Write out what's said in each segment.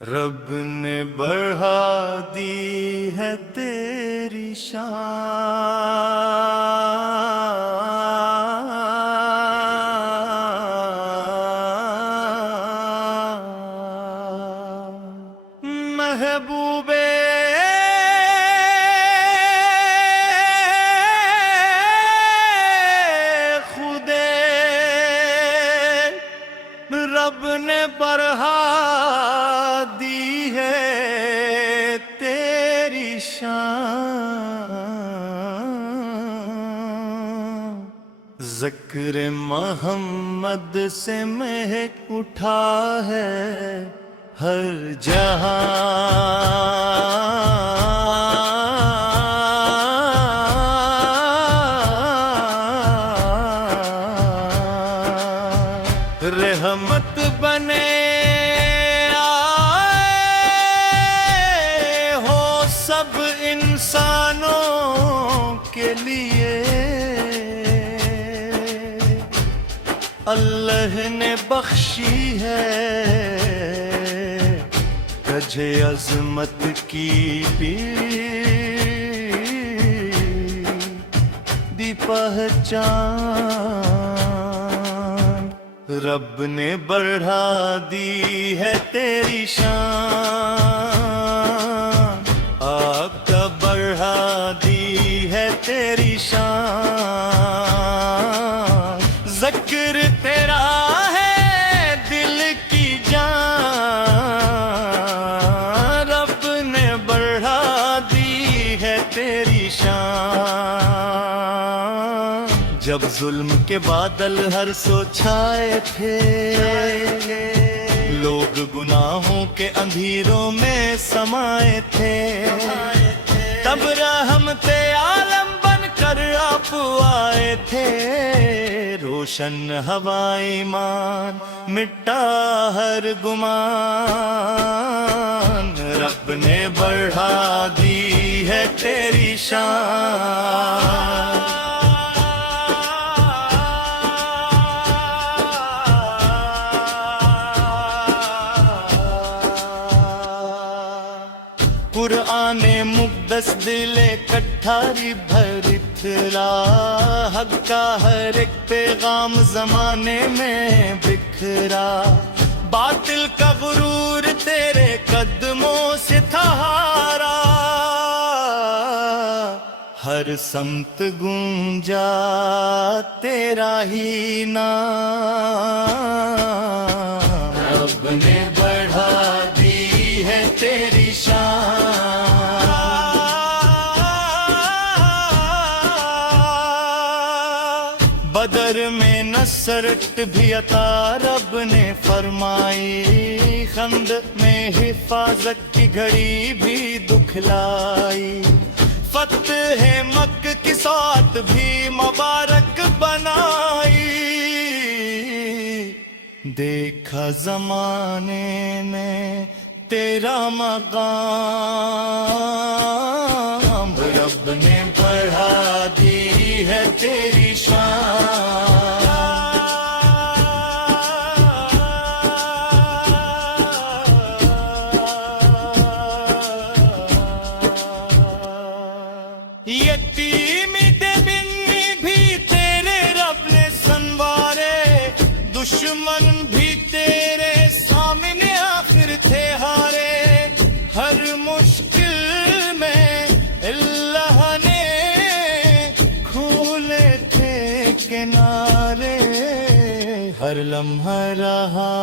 رب نے بڑھا دی ہے تیری شان، محبوب خدے رب نے بڑھا دی ہے تیری شان، ذکر محمد سے مہک اٹھا ہے ہر جہاں، رحمت بنے آئے ہو سب انسانوں کے لیے، اللہ نے بخشی ہے تجھے عظمت کی دی پہچان، رب نے بڑھا دی ہے تیری شان، آپ کا بڑھا دی ہے تیری شان، ذکر تیرا ہے دل کی جان، رب نے بڑھا دی ہے تیری شان، جب ظلم کے بادل ہر سو چھائے تھے، لوگ گناہوں کے اندھیروں میں سمائے تھے، تب رحمت عالم بن کر آپ آئے تھے، روشن ہوا ایمان مٹا ہر گمان، رب نے بڑھا دی ہے تیری شان، قرآن مقدس دل کٹھاری بھرتلا، حق کا ہر ایک پیغام زمانے میں بکھرا، باطل کا غرور تیرے قدموں سے تھا ہارا، ہر سمت گونجا تیرا ہی نام، رب نے بڑھا دی ہے تیری شان، بدر میں نصرت بھی عطا رب نے فرمائی، خندق میں حفاظت کی گھڑی بھی دکھلائی، فتح مکہ کی سات بھی مبارک بنائی، دیکھا زمانے میں تیرا مقام، رب نے بڑھا دی ہے تیری شان، یتیمی دے بنی بھی تیرے رب نے سنوارے، دشمن بھی تیرے سامنے آخر تھے ہارے، ہر مشکل میں اللہ نے کھولے تھے کنارے، ہر لمحہ رہا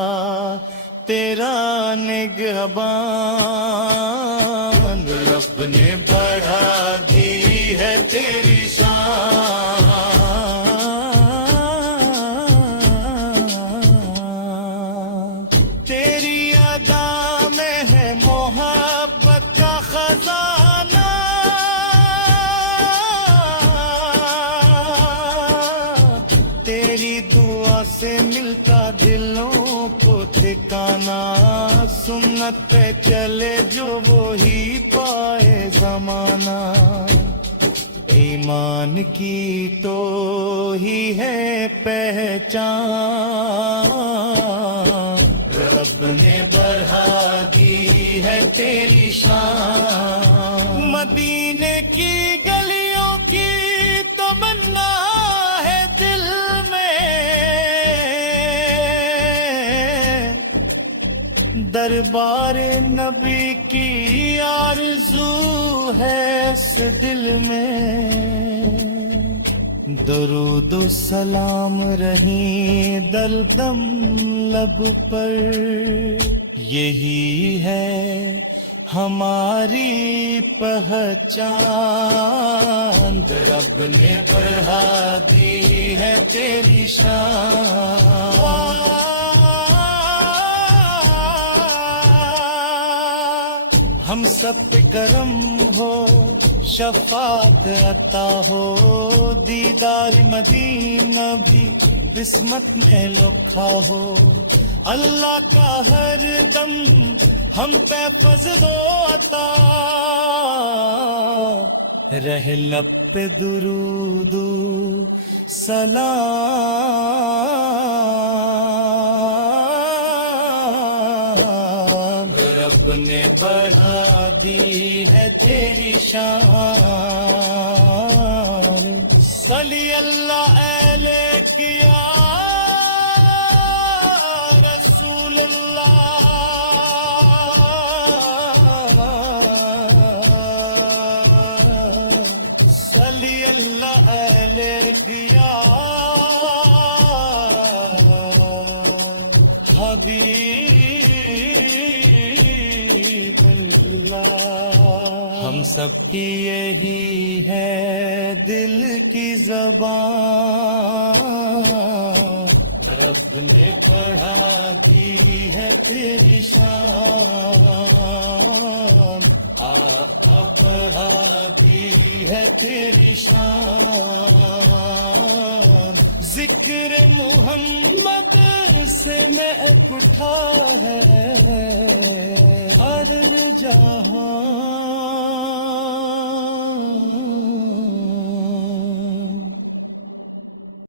تیرا نگہبان، رب نے بڑھا دی ہے تیری شان، تیری ادا میں ہے محبت کا خزانہ، تیری دعا سے ملتا دلوں کو ٹھکانا، سنت پہ چلے جو وہی پائے زمانہ، ایمان کی تو ہی ہے پہچان، رب نے بڑھا دی ہے تیری شان. مدینے کی گلیوں کی تمنا ہے دل میں, دربار نبی کی آرزو ہے اس دل میں. درود و سلام رہیں دلدم لب پر, یہی ہے ہماری پہچان. رب نے بڑھا دی ہے تیری شان. ہم سب پہ کرم ہو, شفاعت عطا ہو, دیدار مدینہ بھی قسمت میں لکھا ہو. اللہ کا ہر دم ہم پہ فضل و عطا, رہ لب پہ درود و سلام. رب نے بڑھا دی ہے تیری شان. صلی اللہ علیہ یا رسول اللہ, صلی اللہ علیہ یا حبیب اللہ. ہم سب کی یہی ہے دل کی زبان, رب نے بڑھا دی ہے تیری شان. بڑھا دی ہے تیری شان. ذکر محمد سے میں اٹھا ہے ہر جہاں